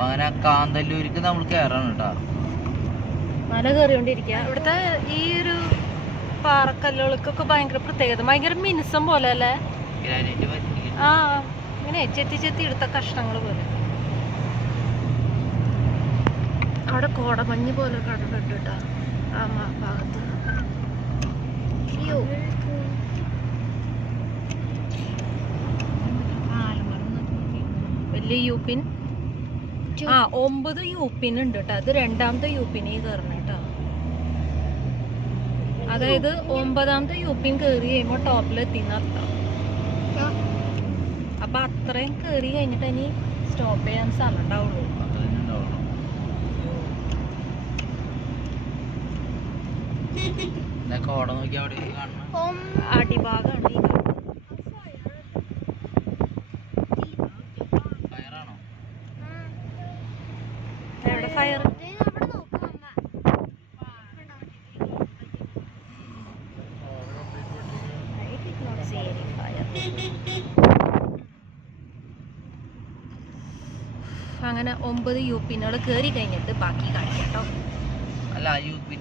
അപ്പൊ അങ്ങനെ കാന്തല്ലൂർക്ക് നമ്മൾ കയറാണ് കേട്ടോ. മല കയറിക്കൊണ്ടിരിക്കുക ഇവിടുത്തെ ഈ ഒരു പാറക്കല്ലുകൾക്കൊക്കെ ഭയങ്കര പ്രത്യേകത. ഭയങ്കര മിനുസം പോലെ അല്ലേ? ആ ഇങ്ങനെ ചെത്തി ചെത്തി എടുത്ത കഷ്ണങ്ങൾ പോലെ. അവിടെ കോടമഞ്ഞ് പോലെ കണ്ടിട്ടുണ്ട് കേട്ടോ ആ ഭാഗത്ത്. അയ്യോ. വലിയ യൂപ്പിൻ ആ ഒമ്പത് യു ഉണ്ട് കേട്ടോ അത് രണ്ടാമത്തെ യു യൂപ്പിനെ കയറണം കേട്ടോ അതായത് ഒമ്പതാമത്തെ യു പിൻ കയറി കഴിയുമ്പോ ടോപ്പിലെത്തിന്ന് അർത്ഥം. അപ്പൊ അത്രയും കയറി കഴിഞ്ഞിട്ട് ഇനി സ്റ്റോപ്പ് ചെയ്യാൻ സ്ഥലം ഉണ്ടാവുള്ളൂ. അടിഭാഗമാണ് ഈ കാണുന്നത്. ഫയർ അങ്ങനെ ഒമ്പത് യു പിന്നുകൾ കയറി കഴിഞ്ഞിട്ട് ബാക്കി കാണിക്കാം കേട്ടോ. അല്ല യു പി